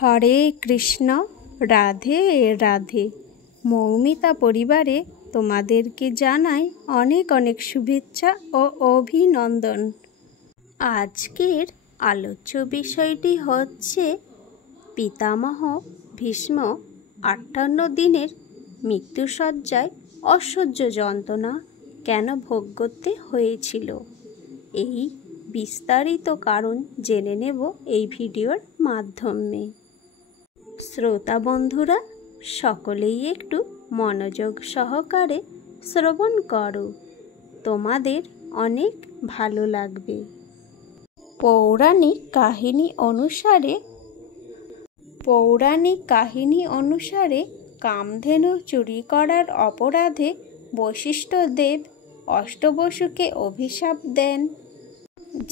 হরে কৃষ্ণ, রাধে রাধে। মৌমিতা পরিবারে তোমাদেরকে জানাই অনেক অনেক শুভেচ্ছা ও অভিনন্দন। আজকের আলোচ্য বিষয়টি হচ্ছে পিতামহ ভীষ্ম 58 দিনের মৃত্যুশয্যায় অসহ্য যন্ত্রণা কেন ভোগ করতে হয়েছিল। এই বিস্তারিত কারণ জেনে নেব এই ভিডিওর মাধ্যমে। শ্রোতা বন্ধুরা সকলেই একটু মনোযোগ সহকারে শ্রবণ করো, তোমাদের অনেক ভালো লাগবে। পৌরাণিক কাহিনী অনুসারে কামধেনু চুরি করার অপরাধে বশিষ্ঠ দেব অষ্টবসুকে অভিশাপ দেন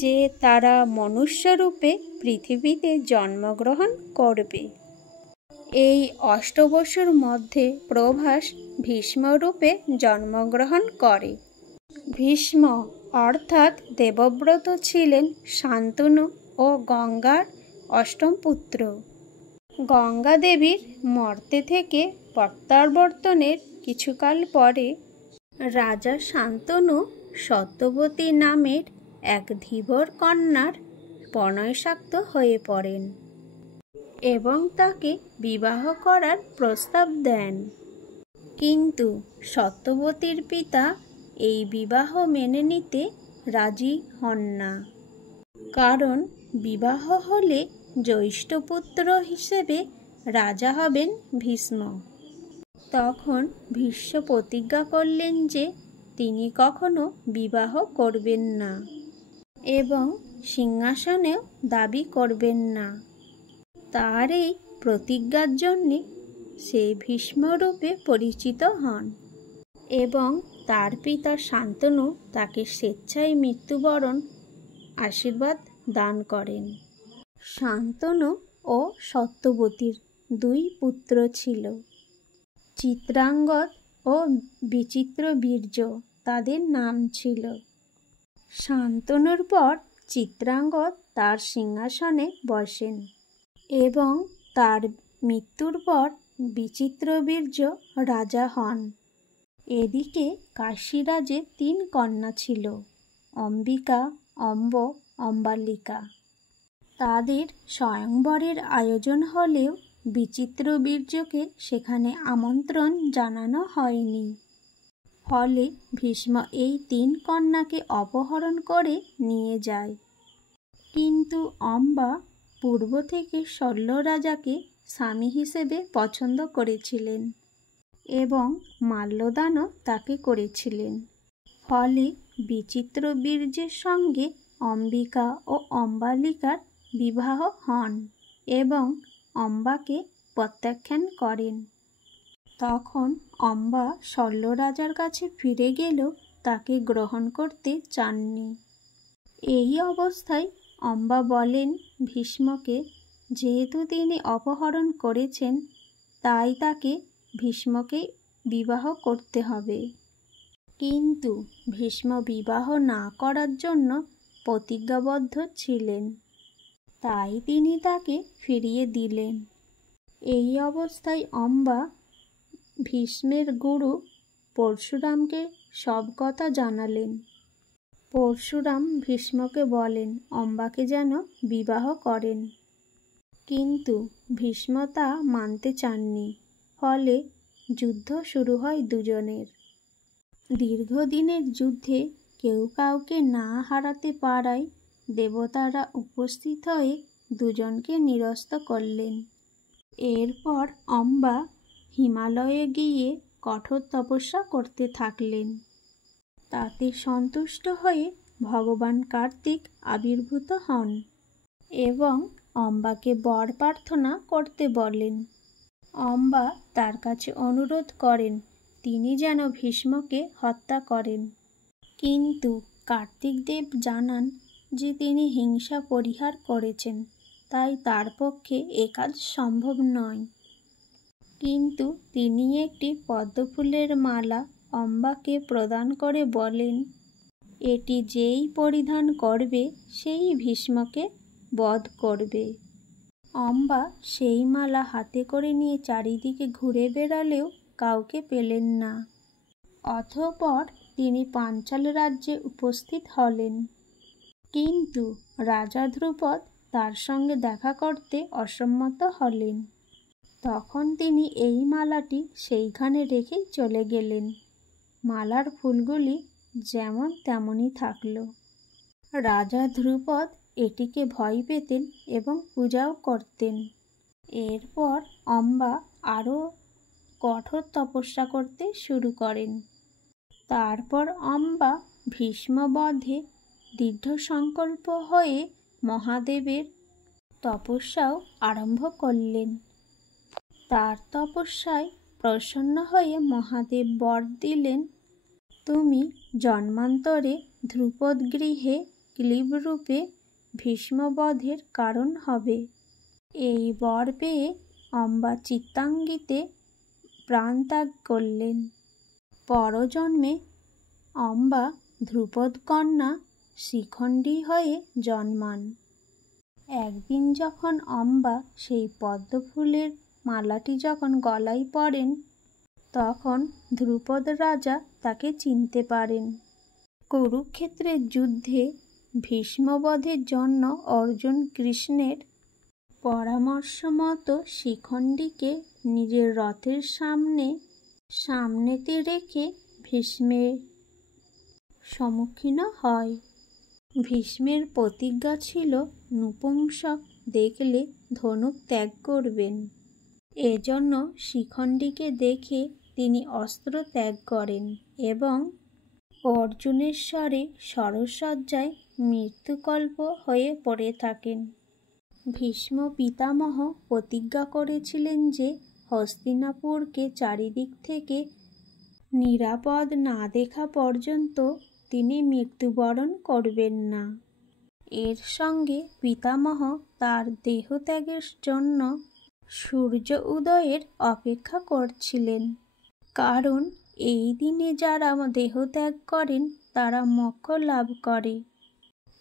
যে তারা মনুষ্যরূপে পৃথিবীতে জন্মগ্রহণ করবে। এই অষ্টবসুর মধ্যে প্রভাস ভীষ্মরূপে জন্মগ্রহণ করে। ভীষ্ম অর্থাৎ দেবব্রত ছিলেন শান্তনু ও গঙ্গার অষ্টম পুত্র। গঙ্গা দেবীর মর্তে থেকে প্রত্যাবর্তনের কিছুকাল পরে রাজা শান্তনু সত্যবতী নামের এক ধীবর কন্যার প্রণয়াসক্ত হয়ে পড়েন এবং তাকে বিবাহ করার প্রস্তাব দেন। কিন্তু সত্যবতীর পিতা এই বিবাহ মেনে নিতে রাজি হন না, কারণ বিবাহ হলে জ্যৈষ্ঠ পুত্র হিসেবে রাজা হবেন ভীষ্ম। তখন ভীষ্ম প্রতিজ্ঞা করলেন যে তিনি কখনো বিবাহ করবেন না এবং সিংহাসনেও দাবি করবেন না। তার এই প্রতিজ্ঞার জন্যে সে ভীষ্মরূপে পরিচিত হন এবং তার পিতা শান্তনু তাকে স্বেচ্ছায় মৃত্যুবরণ আশীর্বাদ দান করেন। শান্তনু ও সত্যবতীর দুই পুত্র ছিল, চিত্রাঙ্গদ ও বিচিত্রবীর্য তাদের নাম ছিল। শান্তনুর পর চিত্রাঙ্গদ তার সিংহাসনে বসেন এবং তার মৃত্যুর পর বিচিত্রবীর্য রাজা হন। এদিকে কাশীরাজে 3 কন্যা ছিল, অম্বিকা, অম্ব, অম্বালিকা। তাদের স্বয়ংবরের আয়োজন হলেও বিচিত্রবীর্যকে সেখানে আমন্ত্রণ জানানো হয়নি। ফলে ভীষ্ম এই 3 কন্যাকে অপহরণ করে নিয়ে যায়। কিন্তু অম্বা পূর্ব থেকে শল্য রাজাকে স্বামী হিসেবে পছন্দ করেছিলেন এবং মাল্যদানও তাকে করেছিলেন। ফলে বিচিত্রবীর্যের সঙ্গে অম্বিকা ও অম্বালিকার বিবাহ হন এবং অম্বাকে প্রত্যাখ্যান করেন। তখন অম্বা শল্য রাজার কাছে ফিরে গেলেও তাকে গ্রহণ করতে চাননি। এই অবস্থায় অম্বা বলেন ভীষ্মকে যেহেতু তিনি অপহরণ করেছেন তাই তাকে ভীষ্মকে বিবাহ করতে হবে। কিন্তু ভীষ্ম বিবাহ না করার জন্য প্রতিজ্ঞাবদ্ধ ছিলেন, তাই তিনি তাকে ফিরিয়ে দিলেন। এই অবস্থায় অম্বা ভীষ্মের গুরু পরশুরামকে সব কথা জানালেন। পরশুরাম ভীষ্মকে বলেন অম্বাকে যেন বিবাহ করেন, কিন্তু ভীষ্ম তা মানতে চাননি। ফলে যুদ্ধ শুরু হয় দুজনের। দীর্ঘদিনের যুদ্ধে কেউ কাউকে না হারাতে পারায় দেবতারা উপস্থিত হয়ে দুজনকে নিরস্ত করলেন। এরপর অম্বা হিমালয়ে গিয়ে কঠোর তপস্যা করতে থাকলেন। তাতে সন্তুষ্ট হয়ে ভগবান কার্তিক আবির্ভূত হন এবং অম্বাকে বর প্রার্থনা করতে বলেন। অম্বা তার কাছে অনুরোধ করেন তিনি যেন ভীষ্মকে হত্যা করেন, কিন্তু কার্তিক দেব জানান যে তিনি হিংসা পরিহার করেছেন, তাই তার পক্ষে এ কাজ সম্ভব নয়। কিন্তু তিনি একটি পদ্মফুলের মালা অম্বাকে প্রদান করে বলেন এটি যেই পরিধান করবে সেই ভীষ্মকে বধ করবে। অম্বা সেই মালা হাতে করে নিয়ে চারিদিকে ঘুরে বেড়ালেও কাউকে পেলেন না। অতঃপর তিনি পাঞ্চাল রাজ্যে উপস্থিত হলেন, কিন্তু রাজা ধ্রুপদ তার সঙ্গে দেখা করতে অসম্মত হলেন। তখন তিনি এই মালাটি সেইখানে রেখেই চলে গেলেন। মালার ফুলগুলি যেমন তেমনই থাকল। রাজা ধ্রুপদ এটিকে ভয় পেতেন এবং পূজাও করতেন। এরপর অম্বা আরও কঠোর তপস্যা করতে শুরু করেন। তারপর অম্বা ভীষ্মবধে দৃঢ় সংকল্প হয়ে মহাদেবের তপস্যাও আরম্ভ করলেন। তার তপস্যায় প্রসন্ন হয়ে মহাদেব বর দিলেন, তুমি জন্মান্তরে ধ্রুপদ গৃহে ক্লীবরূপে ভীষ্মবধের কারণ হবে। এই বর পেয়ে অম্বা চিত্রাঙ্গীতে প্রাণত্যাগ করলেন। পরজন্মে অম্বা ধ্রুপদ কন্যা শিখণ্ডী হয়ে জন্মান। একদিন যখন অম্বা সেই পদ্মফুলের মালাটি যখন গলায় পরেন, তখন ধ্রুপদ রাজা তাকে চিনতে পারেন। কুরুক্ষেত্রের যুদ্ধে ভীষ্মবধের জন্য অর্জুন কৃষ্ণের পরামর্শ মতো শিখণ্ডীকে নিজের রথের সামনেতে রেখে ভীষ্মের সম্মুখীন হয়। ভীষ্মের প্রতিজ্ঞা ছিল নপুংসক দেখলে ধনুক ত্যাগ করবেন। এজন্য শিখণ্ডীকে দেখে তিনি অস্ত্র ত্যাগ করেন এবং অর্জুনের স্বরে সরসজ্জায় মৃত্যুকল্প হয়ে পড়ে থাকেন। ভীষ্ম পিতামহ প্রতিজ্ঞা করেছিলেন যে হস্তিনাপুরকে চারিদিক থেকে নিরাপদ না দেখা পর্যন্ত তিনি মৃত্যুবরণ করবেন না। এর সঙ্গে পিতামহ তার দেহত্যাগের জন্য সূর্য উদয়ের অপেক্ষা করছিলেন, কারণ এই দিনে যারা দেহত্যাগ করেন তারা মোক্ষ লাভ করে।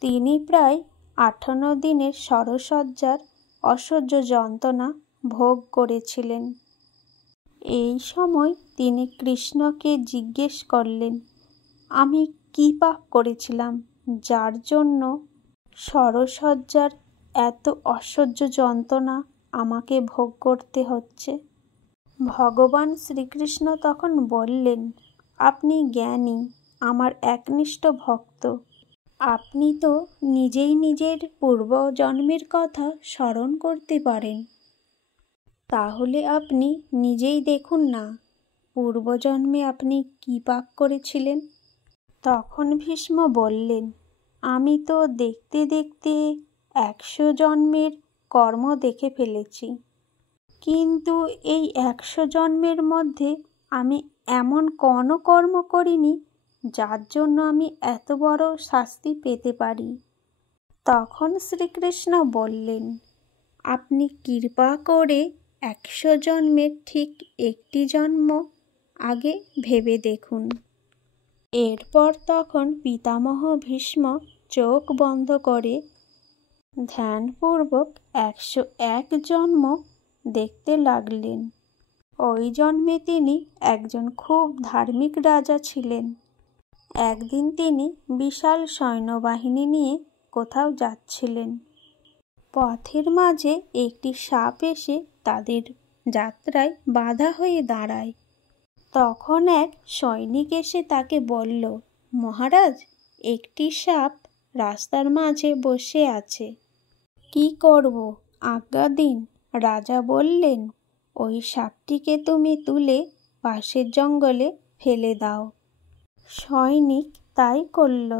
তিনি প্রায় 58 দিনের সরসজ্জার অসহ্য যন্ত্রণা ভোগ করেছিলেন। এই সময় তিনি কৃষ্ণকে জিজ্ঞেস করলেন, আমি কী পাপ করেছিলাম যার জন্য সরসজ্জার এত অসহ্য যন্ত্রণা আমাকে ভোগ করতে হচ্ছে? ভগবান শ্রীকৃষ্ণ তখন বললেন, আপনি জ্ঞানী, আমার একনিষ্ঠ ভক্ত। আপনি তো নিজেই নিজের পূর্বজন্মের কথা স্মরণ করতে পারেন। তাহলে আপনি নিজেই দেখুন না, পূর্বজন্মে আপনি কী পাপ করেছিলেন। তখন ভীষ্ম বললেন, আমি তো দেখতে দেখতে 100 জন্মের কর্ম দেখে ফেলেছি, কিন্তু এই 100 জন্মের মধ্যে আমি এমন কোনো কর্ম করিনি যার জন্য আমি এত বড় শাস্তি পেতে পারি। তখন শ্রীকৃষ্ণ বললেন, আপনি কৃপা করে 100 জন্মের ঠিক একটি জন্ম আগে ভেবে দেখুন। এরপর তখন পিতামহ ভীষ্ম চোখ বন্ধ করে ধ্যানপূর্বক 101 জন্ম দেখতে লাগলেন। ওই জন্মে তিনি একজন খুব ধার্মিক রাজা ছিলেন। একদিন তিনি বিশাল সৈন্যবাহিনী নিয়ে কোথাও যাচ্ছিলেন। পথের মাঝে একটি সাপ এসে তাদের যাত্রায় বাধা হয়ে দাঁড়ায়। তখন এক সৈনিক এসে তাকে বলল, মহারাজ, একটি সাপ রাস্তার মাঝে বসে আছে, কি করব, আজ্ঞা দিন। রাজা বললেন, ওই সাপটিকে তুমি তুলে পাশের জঙ্গলে ফেলে দাও। সৈনিক তাই করল,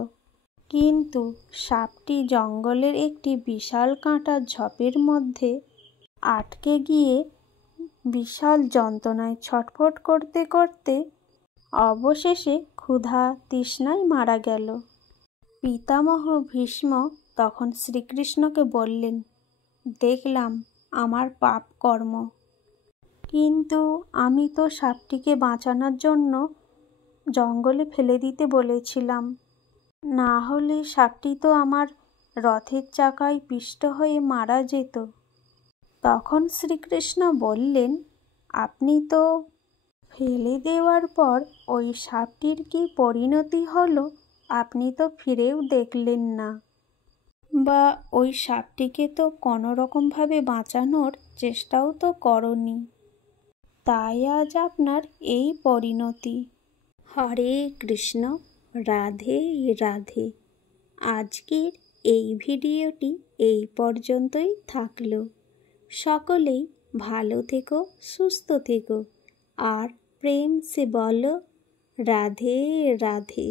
কিন্তু সাপটি জঙ্গলের একটি বিশাল কাঁটার ঝোপের মধ্যে আটকে গিয়ে বিশাল যন্ত্রণায় ছটফট করতে করতে অবশেষে ক্ষুধা তৃষ্ণায় মারা গেল। পিতামহ ভীষ্ম তখন শ্রীকৃষ্ণকে বললেন, দেখলাম আমার পাপ কর্ম, কিন্তু আমি তো সাপটিকে বাঁচানোর জন্য জঙ্গলে ফেলে দিতে বলেছিলাম, না হলে সাপটি তো আমার রথের চাকায় পিষ্ট হয়ে মারা যেত। তখন শ্রীকৃষ্ণ বললেন, আপনি তো ফেলে দেওয়ার পর ওই সাপটির কি পরিণতি হলো আপনি তো ফিরেও দেখলেন না, বা ওই সাপটিকে তো কোনো রকমভাবে বাঁচানোর চেষ্টাও তো করনি, তাই আজ আপনার এই পরিণতি। হরে কৃষ্ণ, রাধে রাধে। আজকের এই ভিডিওটি এই পর্যন্তই থাকলো। সকলেই ভালো থেকো, সুস্থ থেকো, আর প্রেম সে বলো রাধে রাধে।